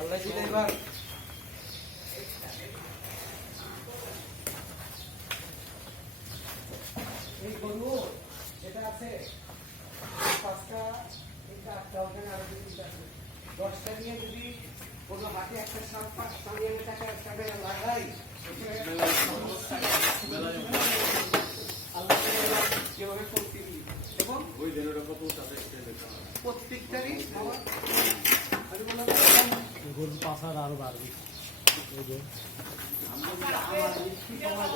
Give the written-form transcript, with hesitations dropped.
আল্লাহ কি দেবার এই গরু এটা আছে 5টা 8টা ওখানে আরো 2-3টা আছে 10টা নিয়ে যদি কোনো হাতে একটা সামনে টাকা লাগাই আল্লাহ কিভাবে করতে এবং ওই জেনারেটর কত আছে প্রত্যেকটারই গরুর পাশার আরো বাড়বে এই যে আমার